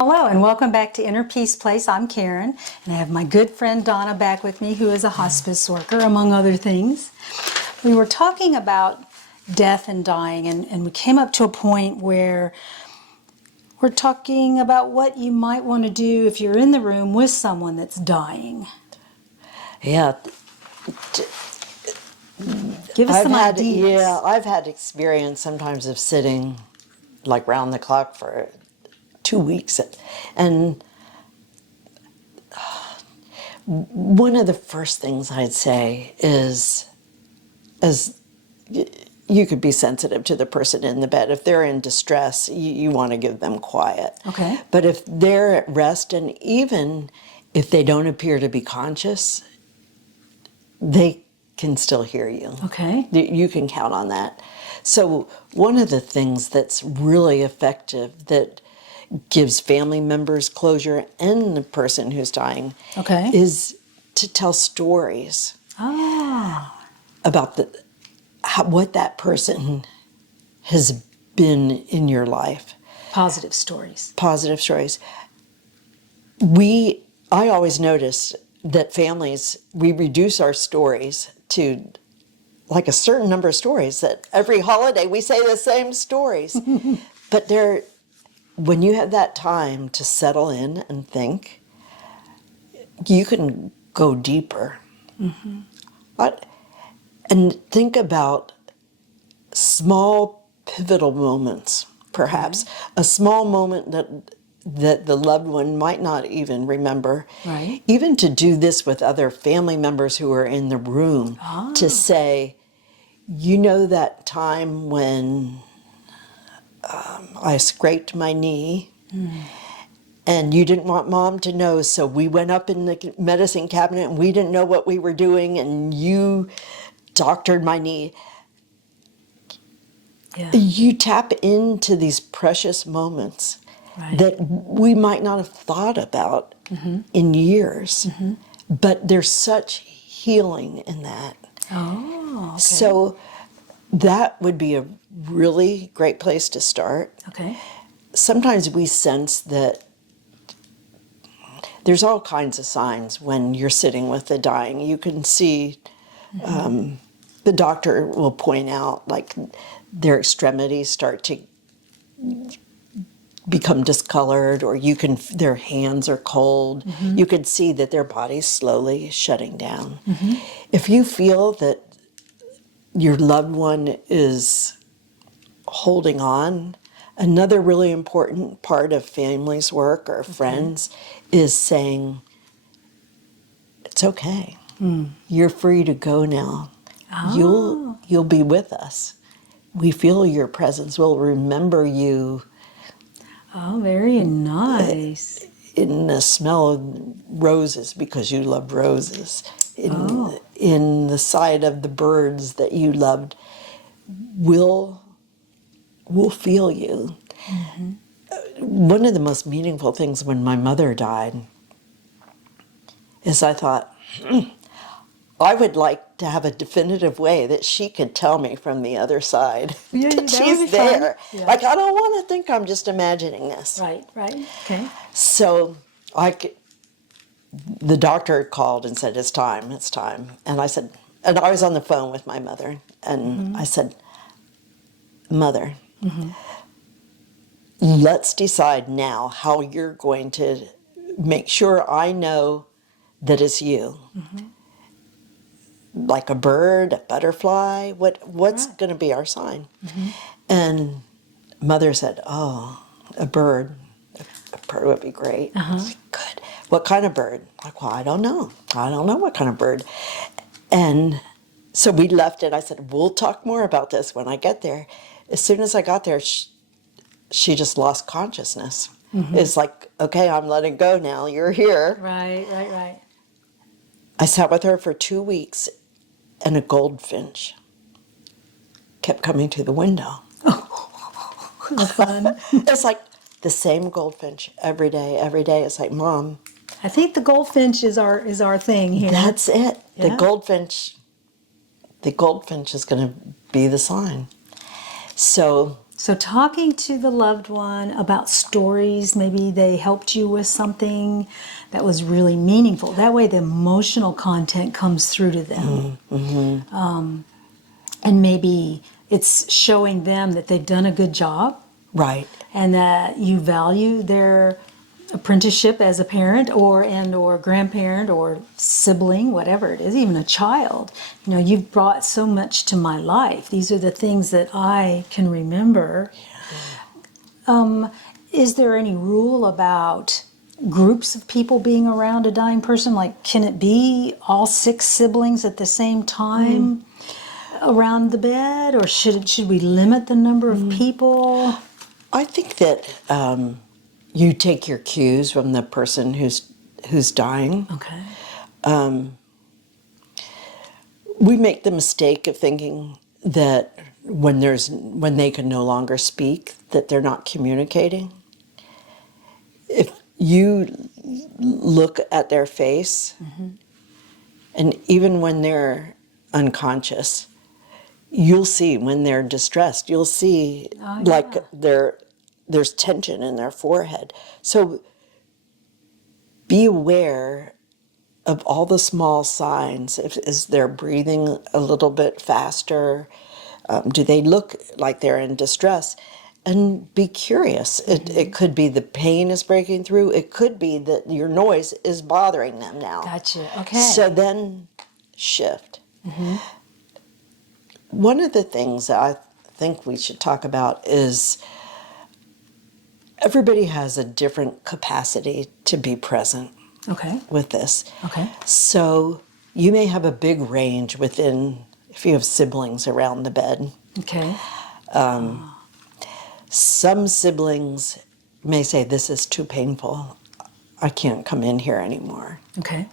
Hello and welcome back to Inner Peace Place. I'm Karen and I have my good friend Donna back with me, who is a hospice worker, among other things. We were talking about death and dying, and we came up to a point where we're talking about what you might want to do if you're in the room with someone that's dying. Yeah. Give us some ideas. Yeah, I've had experience sometimes of sitting like round the clock for 2 weeks. And one of the first things I'd say is, as you could be sensitive to the person in the bed. If they're in distress, you want to give them quiet. Okay. But if they're at rest, and even if they don't appear to be conscious, they can still hear you. Okay. You can count on that. So one of the things that's really effective that gives family members closure and the person who's dying is to tell stories about what that person has been in your life. Positive stories. Positive stories. I always notice that families, we reduce our stories to like a certain number of stories, that every holiday we say the same stories. But when you have that time to settle in and think, you can go deeper. Mm-hmm. And think about small pivotal moments, perhaps. A small moment that the loved one might not even remember. Right. Even to do this with other family members who are in the room, to say, you know that time when I scraped my knee and you didn't want Mom to know, so we went up in the medicine cabinet and we didn't know what we were doing and you doctored my knee. Yeah. You tap into these precious moments that we might not have thought about in years, but there's such healing in that. Oh, okay. So that would be a really great place to start. Okay. Sometimes we sense that there's all kinds of signs when you're sitting with the dying. You can see the doctor will point out like their extremities start to become discolored, or their hands are cold. You can see that their body's slowly shutting down. If you feel that your loved one is holding on, another really important part of family's work or friends is saying, it's okay. You're free to go now. You'll be with us. We feel your presence. We'll remember you. Oh, very nice. In the smell of roses, because you loved roses. In the sight of the birds that you loved. We'll feel you. One of the most meaningful things when my mother died is I thought, I would like to have a definitive way that she could tell me from the other side that she's there. Yeah. Like, I don't want to think I'm just imagining this. Right. Okay. So the doctor called and said, it's time. And I said, and I was on the phone with my mother, and I said, Mother, let's decide now how you're going to make sure I know that it's you. Like a bird, a butterfly, what's going to be our sign? And Mother said, oh, a bird. A bird would be great. Good. What kind of bird? Like, well, I don't know what kind of bird. And so we left it. I said, we'll talk more about this when I get there. As soon as I got there, she just lost consciousness. It's like, okay, I'm letting go now. You're here. Right. I sat with her for 2 weeks, and a goldfinch kept coming to the window. That's fun. It's like the same goldfinch every day. It's like, Mom. I think the goldfinch is our thing here. That's it. Yeah. The goldfinch is going to be the sign. So So talking to the loved one about stories, maybe they helped you with something that was really meaningful. That way the emotional content comes through to them. And maybe it's showing them that they've done a good job Right. and that you value their apprenticeship as a parent or grandparent or sibling, whatever it is, even a child. You know, you've brought so much to my life. These are the things that I can remember. Is there any rule about groups of people being around a dying person? Like, can it be all 6 siblings at the same time around the bed, or should we limit the number of people? I think that you take your cues from the person who's dying. Okay. We make the mistake of thinking that when they can no longer speak, that they're not communicating. If you look at their face, and even when they're unconscious, you'll see when they're distressed. You'll see like there's tension in their forehead. So be aware of all the small signs. Is they're breathing a little bit faster? Do they look like they're in distress? And be curious. It could be the pain is breaking through. It could be that your noise is bothering them now. Gotcha. Okay. So then shift. One of the things that I think we should talk about is everybody has a different capacity to be present Okay. with this. Okay. So you may have a big range within, if you have siblings around the bed. Okay. Some siblings may say, this is too painful. I can't come in here anymore. Okay.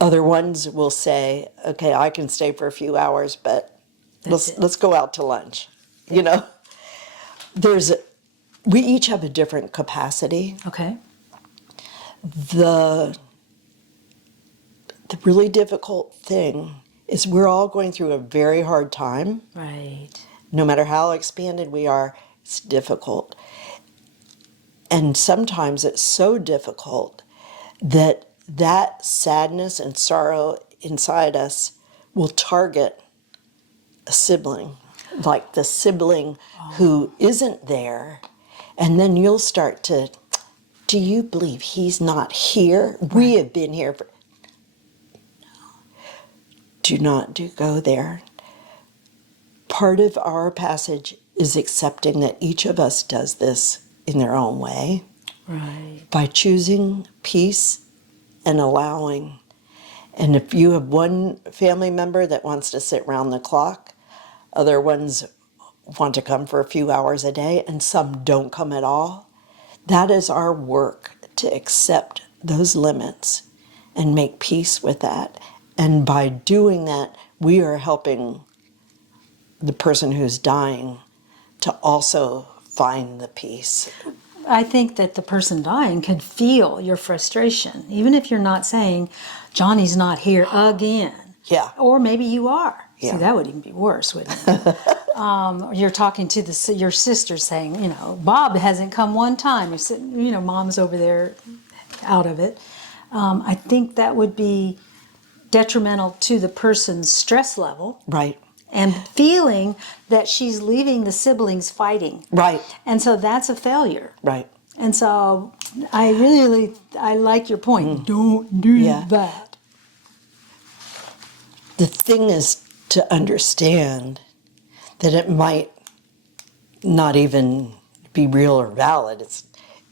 Other ones will say, okay, I can stay for a few hours, but let's go out to lunch. You know, we each have a different capacity. Okay. The really difficult thing is we're all going through a very hard time. Right. No matter how expanded we are, it's difficult. And sometimes it's so difficult that sadness and sorrow inside us will target a sibling, like the sibling who isn't there. And then you'll start to, do you believe he's not here? Right. We have been here for... Do not go there. Part of our passage is accepting that each of us does this in their own way. Right. By choosing peace and allowing. And if you have one family member that wants to sit round the clock, other ones want to come for a few hours a day, and some don't come at all, that is our work to accept those limits and make peace with that. And by doing that, we are helping the person who's dying to also find the peace. I think that the person dying could feel your frustration, even if you're not saying, Johnny's not here again. Yeah. Or maybe you are. Yeah. See, that would even be worse, wouldn't it? You're talking to your sister saying, you know, Bob hasn't come one time. You're sitting, you know, mom's over there out of it. I think that would be detrimental to the person's stress level. Right. And feeling that she's leaving the siblings fighting. Right. And so that's a failure. Right. And so I like your point. Don't do that. The thing is to understand that it might not even be real or valid.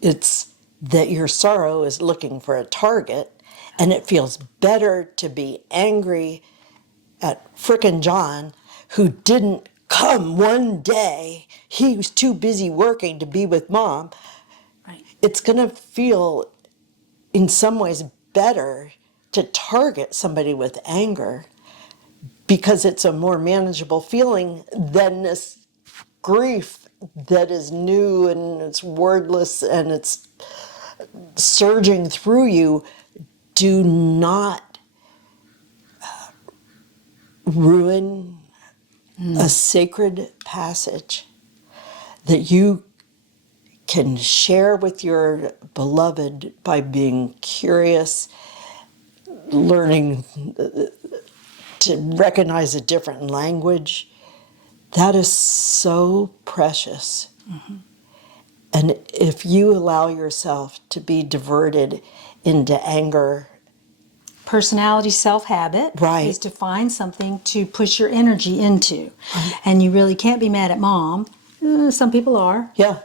It's that your sorrow is looking for a target, and it feels better to be angry at frickin' John, who didn't come one day. He was too busy working to be with Mom. Right. It's going to feel, in some ways, better to target somebody with anger because it's a more manageable feeling than this grief that is new and it's wordless and it's surging through you. Do not ruin a sacred passage that you can share with your beloved by being curious, learning to recognize a different language. That is so precious. And if you allow yourself to be diverted into anger, Personality self-habit Right. is to find something to push your energy into. And you really can't be mad at mom. Some people are. yeah.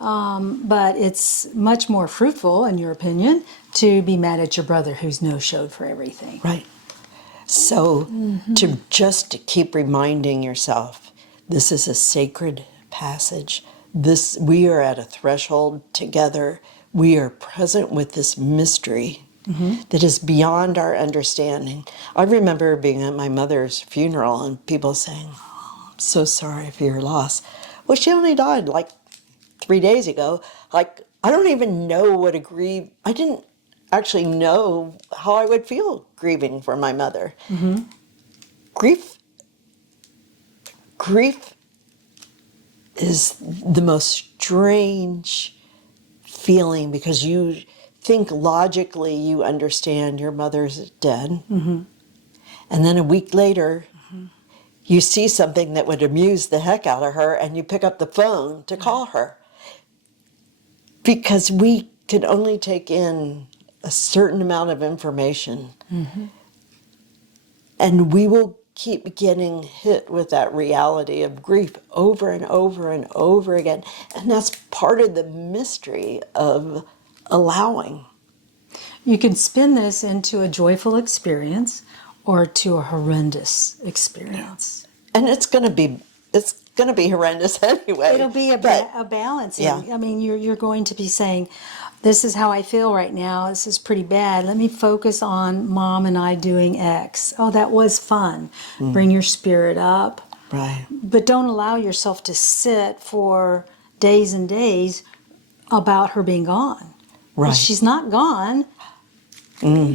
But it's much more fruitful, in your opinion, to be mad at your brother who's no-showed for everything. Right. So to keep reminding yourself, this is a sacred passage. We are at a threshold together. We are present with this mystery that is beyond our understanding. I remember being at my mother's funeral and people saying, "Oh, I'm so sorry for your loss." Well, she only died like 3 days ago. Like, I don't even know what I didn't actually know how I would feel grieving for my mother. Grief is the most strange feeling because you think logically you understand your mother's dead. And then a week later, you see something that would amuse the heck out of her and you pick up the phone to call her. Because we can only take in a certain amount of information. And we will keep getting hit with that reality of grief over and over and over again. And that's part of the mystery of allowing. You can spin this into a joyful experience or to a horrendous experience. And it's going to be horrendous anyway. It'll be a balancing. Yeah. I mean, you're going to be saying, this is how I feel right now. This is pretty bad. Let me focus on mom and I doing X. Oh, that was fun. Bring your spirit up. Right. But don't allow yourself to sit for days and days about her being gone. Right. If she's not gone,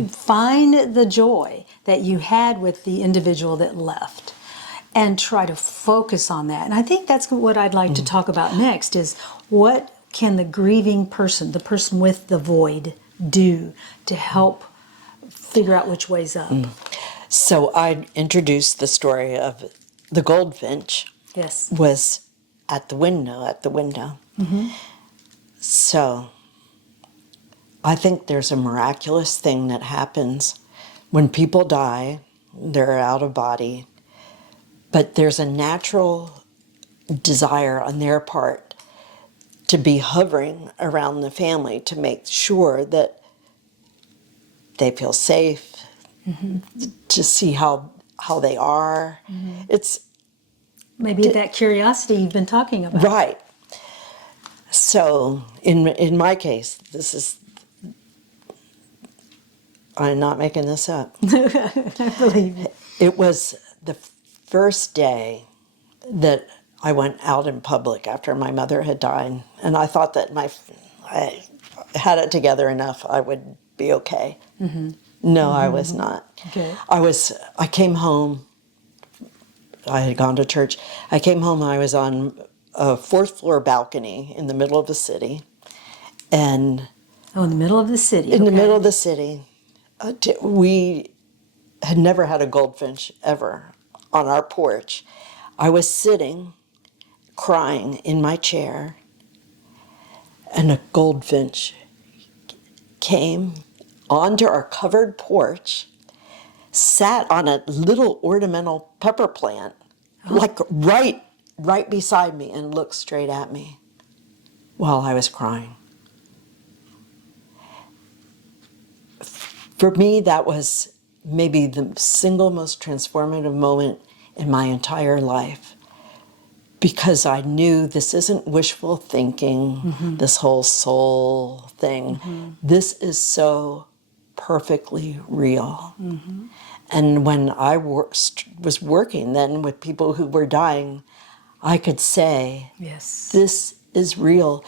find the joy that you had with the individual that left and try to focus on that. And I think that's what I'd like to talk about next is what can the grieving person, the person with the void, do to help figure out which way's up? So I introduced the story of the goldfinch. Yes. Was at the window. So I think there's a miraculous thing that happens when people die, they're out of body, but there's a natural desire on their part to be hovering around the family to make sure that they feel safe, to see how they are. It's Maybe that curiosity you've been talking about. right. So in my case, I'm not making this up. I believe it. It was the first day that I went out in public after my mother had died, and I thought that I had it together enough, I would be okay. No, I was not. Okay. I came home. I had gone to church. I came home and I was on a fourth floor balcony in the middle of the city. And Oh, in the middle of the city. in the okay. middle of the city, we had never had a goldfinch ever on our porch. I was sitting, crying in my chair, and a goldfinch came onto our covered porch, sat on a little ornamental pepper plant, like right beside me, and looked straight at me while I was crying. For me, that was maybe the single most transformative moment in my entire life, because I knew this isn't wishful thinking, this whole soul thing. This is so perfectly real. And when I was working then with people who were dying, I could say, Yes. this is real.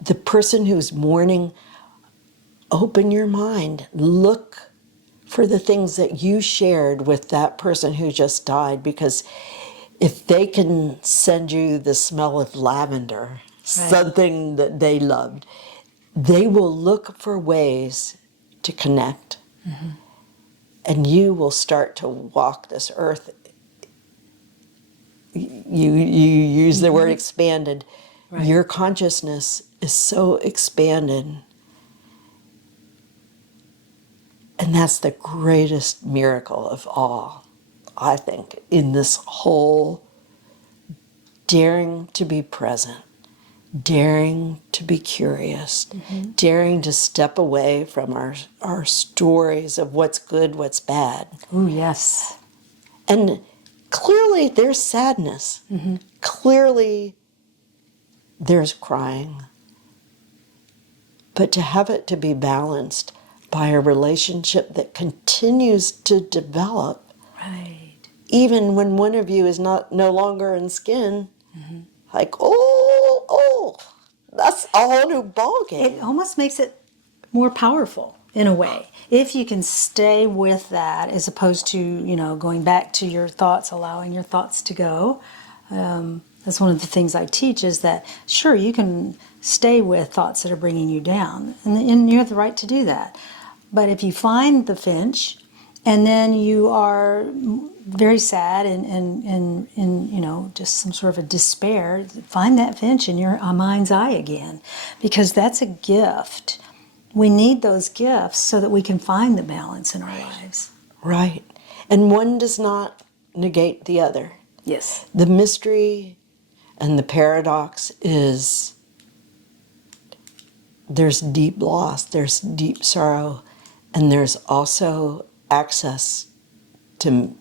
The person who's mourning, open your mind, look for the things that you shared with that person who just died, because if they can send you the smell of lavender, something that they loved, they will look for ways to connect. And you will start to walk this earth. You use the word expanded. Your consciousness is so expanded. And that's the greatest miracle of all, I think, in this whole daring to be present, daring to be curious, daring to step away from our stories of what's good, what's bad. Oh, yes. And clearly there's sadness. Clearly there's crying. But to have it to be balanced by a relationship that continues to develop, even when one of you is no longer in skin, like, that's a whole new ballgame. It almost makes it more powerful in a way. If you can stay with that as opposed to, going back to your thoughts, allowing your thoughts to go. That's one of the things I teach is that, sure, you can stay with thoughts that are bringing you down, and you have the right to do that. But if you find the finch, and then you are very sad and just some sort of a despair, find that finch in your mind's eye again, because that's a gift. We need those gifts so that we can find the balance in our lives. Right. And one does not negate the other. Yes. The mystery and the paradox is there's deep loss, there's deep sorrow, and there's also access to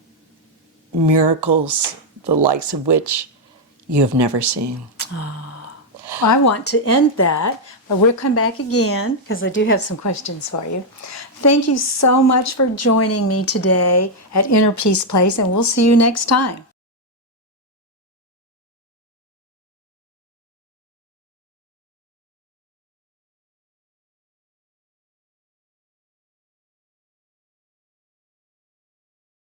miracles, the likes of which you have never seen. I want to end that, but we'll come back again because I do have some questions for you. Thank you so much for joining me today at Inner Peace Place, and we'll see you next time.